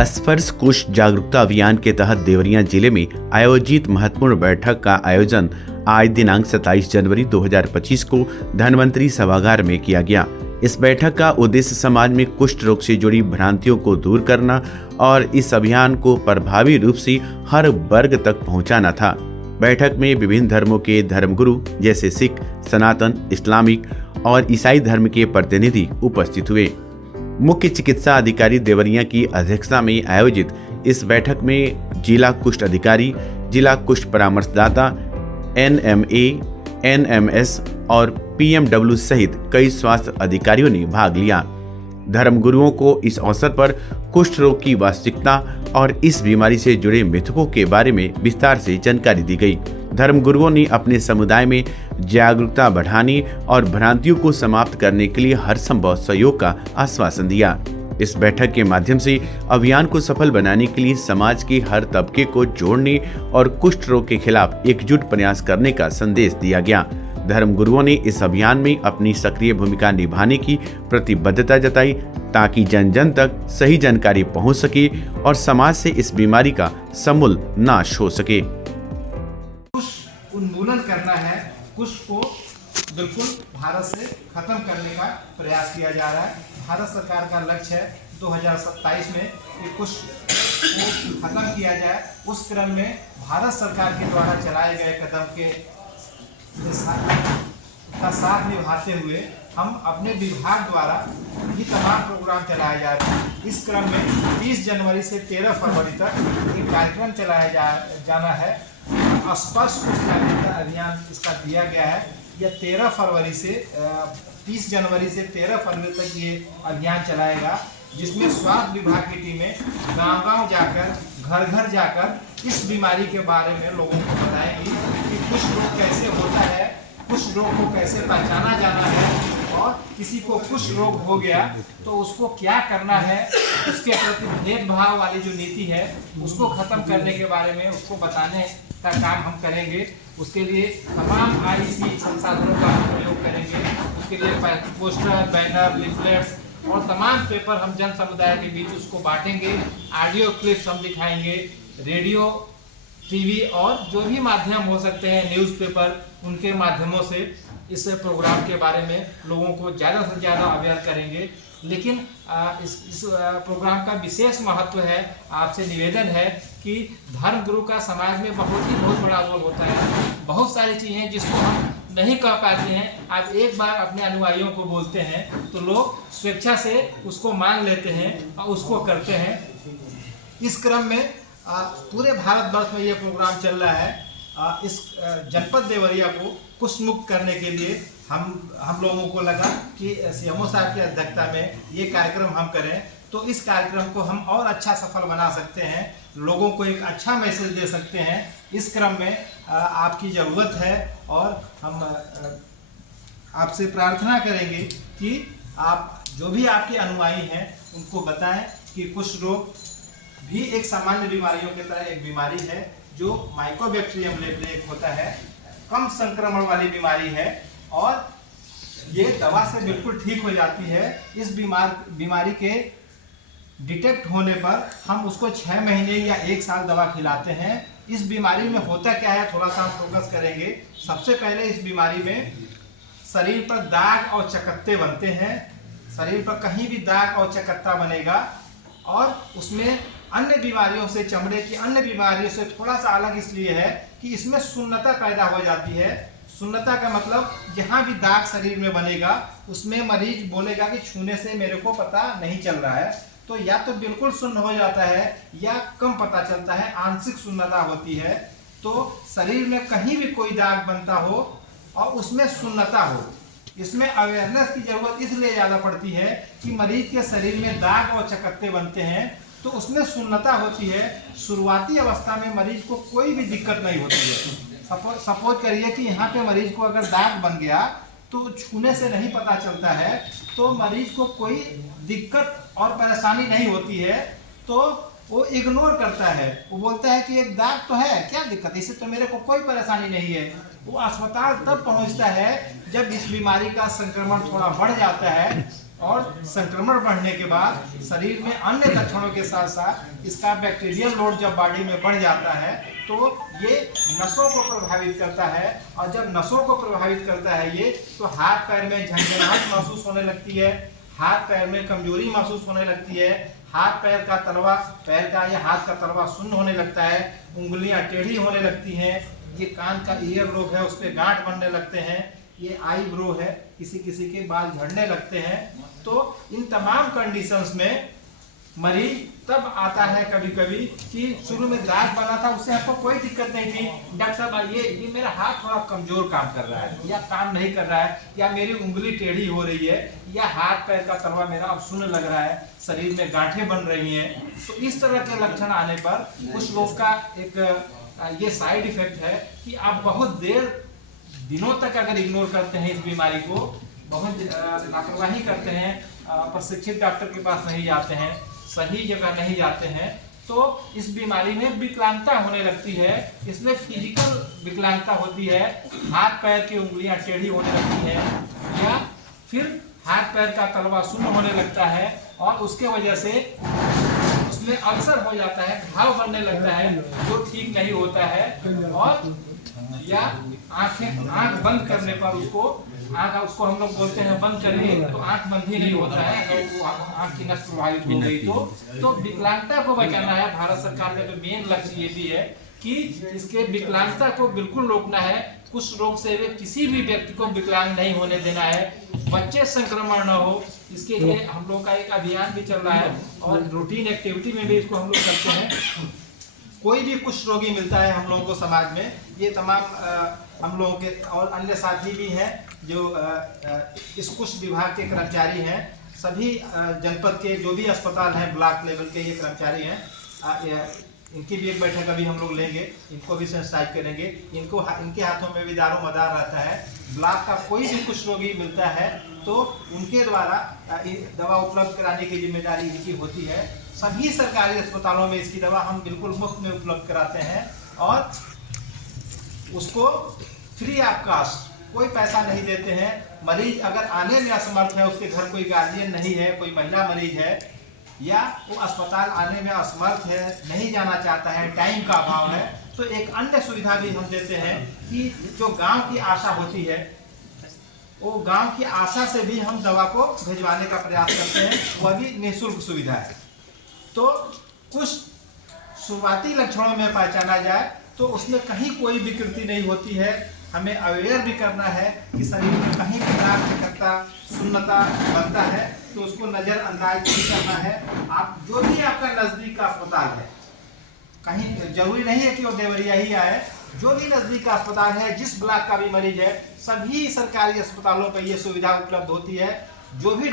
स्पर्श कुष्ठ जागरूकता अभियान के तहत देवरिया जिले में आयोजित महत्वपूर्ण बैठक का आयोजन आज दिनांक 27 जनवरी 2025 को धन्वंतरी सभागार में किया गया। इस बैठक का उद्देश्य समाज में कुष्ठ रोग से जुड़ी भ्रांतियों को दूर करना और इस अभियान को प्रभावी रूप से हर वर्ग तक पहुंचाना था। बैठक में विभिन्न धर्मों के धर्मगुरु जैसे सिख, सनातन, इस्लामिक और ईसाई धर्म के प्रतिनिधि उपस्थित हुए। मुख्य चिकित्सा अधिकारी देवरिया की अध्यक्षता में आयोजित इस बैठक में जिला कुष्ठ अधिकारी, जिला कुष्ठ परामर्शदाता, NMA, NMS और PMW सहित कई स्वास्थ्य अधिकारियों ने भाग लिया। धर्मगुरुओं को इस अवसर पर कुष्ठ रोग की वास्तविकता और इस बीमारी से जुड़े मिथकों के बारे में विस्तार से जानकारी दी गई। धर्मगुरुओं ने अपने समुदाय में जागरूकता बढ़ाने और भ्रांतियों को समाप्त करने के लिए हर संभव सहयोग का आश्वासन दिया। इस बैठक के माध्यम से अभियान को सफल बनाने के लिए समाज के हर तबके को जोड़ने और कुष्ठ रोग के खिलाफ एकजुट प्रयास करने का संदेश दिया गया। धर्मगुरुओं ने इस अभियान में अपनी सक्रिय भूमिका निभाने की प्रतिबद्धता जताई ताकि जन जन तक सही जानकारी पहुंच सके और समाज से इस बीमारी का समूल नाश हो सके। उन्मूलन करना है, कुष्ठ को बिल्कुल भारत से खत्म करने का प्रयास किया जा रहा है। भारत सरकार का लक्ष्य है 2027 में कि कुष्ठ को खत्म किया जाए। उस क्रम में भारत सरकार के द्वारा चलाए गए कदम के का साथ निभाते हुए हम अपने विभाग द्वारा ये तमाम प्रोग्राम चलाए जा रहे हैं। इस क्रम में 30 जनवरी से 13 फरवरी तक एक कार्यक्रम चलाया जाना है। स्पर्श कुष्ठ जागरूकता अभियान इसका दिया गया है। यह 13 फरवरी से 30 जनवरी से 13 फरवरी तक ये अभियान चलाएगा, जिसमें स्वास्थ्य विभाग की टीमें गांव-गांव जाकर, घर-घर जाकर इस बीमारी के बारे में लोगों को बताएंगी कि कुष्ठ रोग कैसे होता है, कुष्ठ रोग को कैसे पहचाना जाना है और किसी को कुष्ठ रोग हो गया तो उसको क्या करना है, उसके प्रति भेदभाव वाली जो नीति है उसको खत्म करने के बारे में उसको बताने का काम हम करेंगे। उसके लिए तमाम IEC संसाधनों का हम प्रयोग करेंगे। उसके लिए पोस्टर, बैनर, लिफलेट्स और तमाम पेपर हम जन समुदाय के बीच उसको बांटेंगे। ऑडियो क्लिप्स हम दिखाएंगे, रेडियो, टीवी और जो भी माध्यम हो सकते हैं, न्यूज़पेपर, उनके माध्यमों से इस प्रोग्राम के बारे में लोगों को ज़्यादा से ज़्यादा अवेयर करेंगे। लेकिन इस प्रोग्राम का विशेष महत्व है, आपसे निवेदन है कि धर्मगुरु का समाज में बहुत बड़ा रोल होता है। बहुत सारी चीज़ें जिसको हम नहीं कह पाते हैं, आप एक बार अपने अनुयायियों को बोलते हैं तो लोग स्वेच्छा से उसको मान लेते हैं और उसको करते हैं। इस क्रम में पूरे भारतवर्ष में ये प्रोग्राम चल रहा है। इस जनपद देवरिया को कुष्ठ मुक्त करने के लिए हम लोगों को लगा कि CMO साहब की अध्यक्षता में ये कार्यक्रम हम करें तो इस कार्यक्रम को हम और अच्छा सफल बना सकते हैं, लोगों को एक अच्छा मैसेज दे सकते हैं। इस क्रम में आपकी ज़रूरत है और हम आपसे प्रार्थना करेंगे कि आप जो भी आपके अनुयायी हैं उनको बताएं कि कुष्ठ रोग भी एक सामान्य बीमारियों की तरह एक बीमारी है जो माइकोबैक्टीरियम लेप्रे होता है, कम संक्रमण वाली बीमारी है और ये दवा से बिल्कुल ठीक हो जाती है। इस बीमारी के डिटेक्ट होने पर हम उसको 6 महीने या 1 साल दवा खिलाते हैं। इस बीमारी में होता क्या है थोड़ा सा हम फोकस करेंगे। सबसे पहले इस बीमारी में शरीर पर दाग और चकत्ते बनते हैं। शरीर पर कहीं भी दाग और चकत्ता बनेगा और उसमें अन्य बीमारियों से, चमड़े की अन्य बीमारियों से थोड़ा सा अलग इसलिए है कि इसमें सुन्नता पैदा हो जाती है। सुन्नता का मतलब जहाँ भी दाग शरीर में बनेगा उसमें मरीज बोलेगा कि छूने से मेरे को पता नहीं चल रहा है। तो या तो बिल्कुल सुन्न हो जाता है या कम पता चलता है, आंशिक सुन्नता होती है। तो शरीर में कहीं भी कोई दाग बनता हो और उसमें सुन्नता हो, इसमें अवेयरनेस की जरूरत इसलिए ज़्यादा पड़ती है कि मरीज के शरीर में दाग और चकत्ते बनते हैं तो उसमें सुन्नता होती है। शुरुआती अवस्था में मरीज को कोई भी दिक्कत नहीं होती है। सपोज करिए कि यहाँ पे मरीज को अगर दाग बन गया तो छूने से नहीं पता चलता है, तो मरीज को कोई दिक्कत और परेशानी नहीं होती है, तो वो इग्नोर करता है। वो बोलता है कि एक दाग तो है, क्या दिक्कत, इससे तो मेरे को कोई परेशानी नहीं है। वो अस्पताल तब पहुँचता है जब इस बीमारी का संक्रमण थोड़ा बढ़ जाता है और संक्रमण बढ़ने के बाद शरीर में अन्य लक्षणों के साथ साथ इसका बैक्टीरियल लोड जब बॉडी में बढ़ जाता है तो ये नसों को प्रभावित करता है, और जब नसों को प्रभावित करता है ये, तो हाथ पैर में झंझनाहट महसूस होने लगती है, हाथ पैर में कमजोरी महसूस होने लगती है, हाथ पैर का तलवा, पैर का या हाथ का तलवा सुन्न होने लगता है, उंगलियां टेढ़ी होने लगती हैं, ये कान का ईयर रोग है उस पर गांठ बनने लगते हैं, ये आई ब्रो है, किसी किसी के बाल झड़ने लगते हैं। तो इन तमाम कंडीशंस में मरीज तब आता है कभी कभी कि शुरू में दाग बना था, उससे आपको कोई दिक्कत नहीं थी, डॉक्टर साहब ये मेरा हाथ थोड़ा कमजोर काम कर रहा है या काम नहीं कर रहा है, या मेरी उंगली टेढ़ी हो रही है, या हाथ पैर का तलवा मेरा अब सुन्न लग रहा है, शरीर में गांठें बन रही हैं। तो इस तरह के लक्षण आने पर कुछ लोग का एक ये साइड इफेक्ट है कि आप बहुत देर दिनों तक अगर इग्नोर करते हैं इस बीमारी को, बहुत लापरवाही करते हैं, प्रशिक्षित डॉक्टर के पास नहीं जाते हैं, सही जगह नहीं जाते हैं, तो इस बीमारी में विकलांगता होने लगती है। इसमें फिजिकल विकलांगता होती है, हाथ पैर की उंगलियां टेढ़ी होने लगती है, या फिर हाथ पैर का तलवा सुन्न होने लगता है, और उसके वजह से उसमें अल्सर हो जाता है, घाव बनने लगता है जो ठीक नहीं होता है, और या आंख बंद करने पर उसको हम लोग बोलते हैं बंद करिए, तो आंख बंद ही नहीं होता है, अगर वो आंख की नस प्रभावित हो गई तो विकलांगता को बचाना है। भारत सरकार का जो मेन लक्ष्य ये भी है कि इसके विकलांगता को बिल्कुल रोकना है, कुछ रोग से किसी भी व्यक्ति को विकलांग नहीं होने देना है, बच्चे संक्रमण न हो, इसके लिए हम लोग का एक अभियान भी चल रहा है, और रूटीन एक्टिविटी में भी इसको हम लोग करते हैं। कोई भी कुष्ठ रोगी मिलता है हम लोगों को समाज में, ये तमाम हम लोगों के और अन्य साथी भी हैं जो इस कुष्ठ विभाग के कर्मचारी हैं, सभी जनपद के जो भी अस्पताल हैं ब्लॉक लेवल के ये कर्मचारी हैं, इनकी भी एक बैठक अभी हम लोग लेंगे, इनको भी सेंसिटाइज करेंगे, इनके हाथों में भी दारो मदार रहता है। ब्लॉक का कोई भी कुष्ठ रोगी मिलता है तो उनके द्वारा दवा उपलब्ध कराने की जिम्मेदारी इनकी होती है। सभी सरकारी अस्पतालों में इसकी दवा हम बिल्कुल मुफ्त में उपलब्ध कराते हैं, और उसको फ्री ऑफ कास्ट, कोई पैसा नहीं देते हैं। मरीज अगर आने में असमर्थ है, उसके घर कोई गार्जियन नहीं है, कोई महिला मरीज है, या वो अस्पताल आने में असमर्थ है, नहीं जाना चाहता है, टाइम का अभाव है, तो एक अन्य सुविधा भी हम देते हैं कि जो गांव की आशा होती है, वो गांव की आशा से भी हम दवा को भिजवाने का प्रयास करते हैं, वह भी निःशुल्क सुविधा है। तो कुछ शुरुआती लक्षणों में पहचाना जाए तो उसमें कहीं कोई विकृति नहीं होती है। हमें अवेयर भी करना है कि शरीर में कहीं भी दाग चिकनता सुन्नता बनता है तो उसको नज़रअंदाज नहीं करना है। आप जो भी आपका नज़दीक का अस्पताल है, कहीं जरूरी नहीं है कि वो देवरिया ही आए, जो भी नज़दीक का अस्पताल है, जिस ब्लॉक का भी मरीज है, सभी सरकारी अस्पतालों पर ये सुविधा उपलब्ध होती है। जो भी